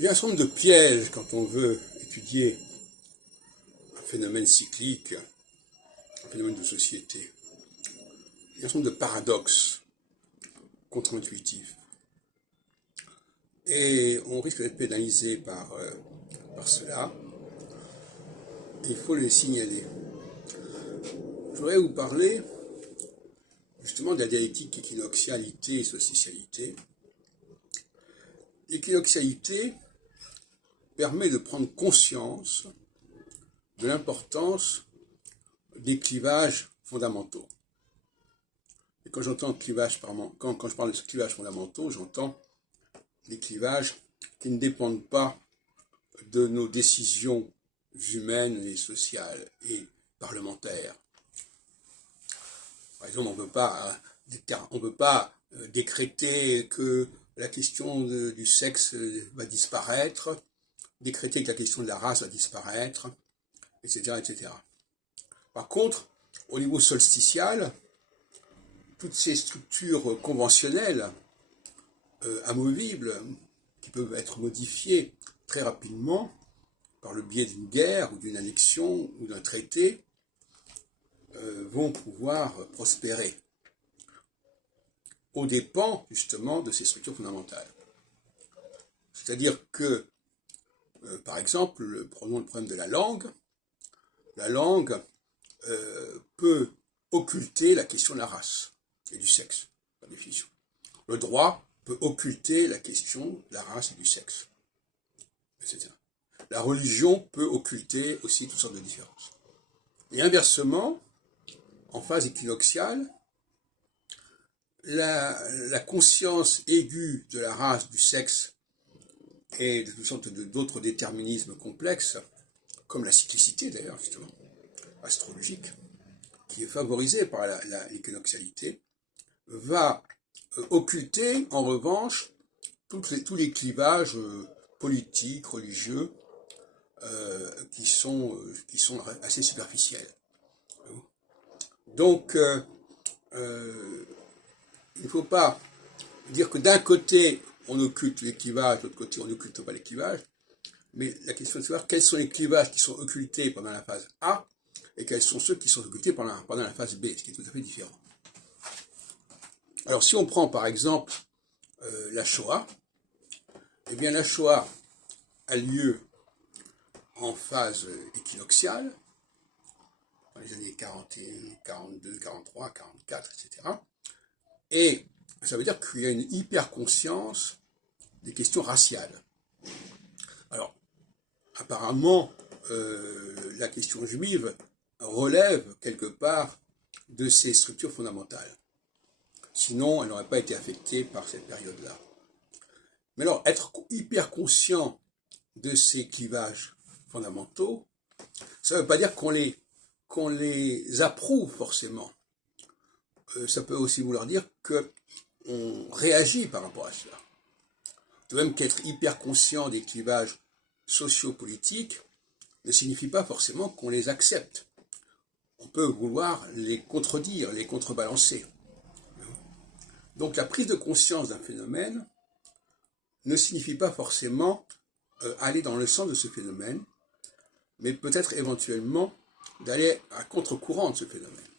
Il y a un certain nombre de pièges quand on veut étudier un phénomène cyclique, un phénomène de société. Il y a un certain nombre de paradoxes contre-intuitifs. Et on risque d'être pénalisé par cela. Il faut les signaler. Je voudrais vous parler justement de la dialectique équinoxialité et sociétialité. L'équinoxialité permet de prendre conscience de l'importance des clivages fondamentaux. Et quand j'entends clivage, quand je parle de clivages fondamentaux, j'entends des clivages qui ne dépendent pas de nos décisions humaines et sociales et parlementaires. Par exemple, on ne peut pas décréter que la question du sexe va disparaître, décréter que la question de la race va disparaître, etc., etc. Par contre, au niveau solsticial, toutes ces structures conventionnelles, amovibles, qui peuvent être modifiées très rapidement par le biais d'une guerre ou d'une annexion ou d'un traité, vont pouvoir prospérer aux dépens justement de ces structures fondamentales. C'est-à-dire que, par exemple, prenons le problème de la langue peut occulter la question de la race et du sexe, par définition. Le droit peut occulter la question de la race et du sexe, etc. La religion peut occulter aussi toutes sortes de différences. Et inversement, en phase équinoxiale, la conscience aiguë de la race, du sexe et de toutes sortes d'autres déterminismes complexes, comme la cyclicité d'ailleurs, justement, astrologique, qui est favorisée par l'équinoxialité, va occulter en revanche tous les clivages politiques, religieux, qui sont assez superficiels. Donc, il ne faut pas dire que d'un côté, on occulte les clivages, de l'autre côté, on n'occulte pas les clivages, mais la question est de savoir quels sont les clivages qui sont occultés pendant la phase A et quels sont ceux qui sont occultés pendant la phase B, ce qui est tout à fait différent. Alors, si on prend par exemple la Shoah, eh bien la Shoah a lieu en phase équinoxiale, dans les années 41, 42, 43, 44, etc. Et ça veut dire qu'il y a une hyper-conscience des questions raciales. Alors, apparemment, la question juive relève quelque part de ces structures fondamentales. Sinon, elle n'aurait pas été affectée par cette période-là. Mais alors, être hyper conscient de ces clivages fondamentaux, ça ne veut pas dire qu'on les approuve forcément. Ça peut aussi vouloir dire qu'on réagit par rapport à cela. De même qu'être hyper conscient des clivages sociopolitiques ne signifie pas forcément qu'on les accepte. On peut vouloir les contredire, les contrebalancer. Donc la prise de conscience d'un phénomène ne signifie pas forcément aller dans le sens de ce phénomène, mais peut-être éventuellement d'aller à contre-courant de ce phénomène.